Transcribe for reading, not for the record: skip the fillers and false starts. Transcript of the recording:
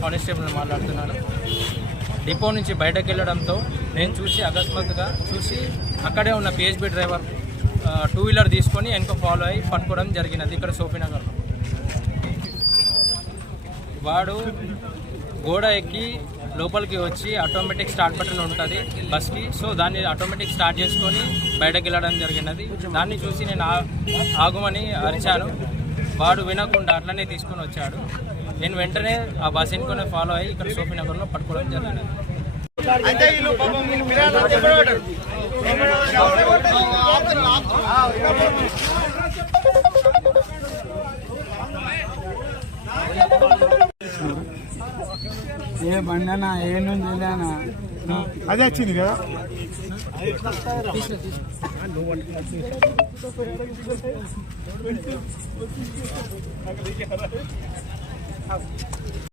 Constable మాట్లాడుతున్నాను. Depot నుంచి బయటకు వెళ్ళడంతో నేను చూసి అకస్మాత్తుగా అక్కడే ఉన్న పిహెచ్బి డ్రైవర్ టూ వీలర్ తీసుకొని వెనక ఫాలో అయ్యి పట్టుకోవడం జరిగినది. ఇక్కడ సోఫీనగర్లో వాడు గోడ ఎక్కి లోపలికి వచ్చి ఆటోమేటిక్ స్టార్ట్ బటన్ ఉంటుంది బస్కి. సో దాన్ని ఆటోమేటిక్ స్టార్ట్ చేసుకొని బయటకు వెళ్ళడం జరిగినది. దాన్ని చూసి నేను ఆగుమని అరిచాను. వాడు వినకుండా అట్లనే తీసుకొని వచ్చాడు. నేను వెంటనే ఆ బస్ ఎన్నుకొని ఫాలో అయ్యి ఇక్కడ సోఫీనగర్లో పట్టుకోవడం జరిగినది. ఏ బండనా ఏ నుంచి వెళ్ళానా అదే వచ్చింది కదా.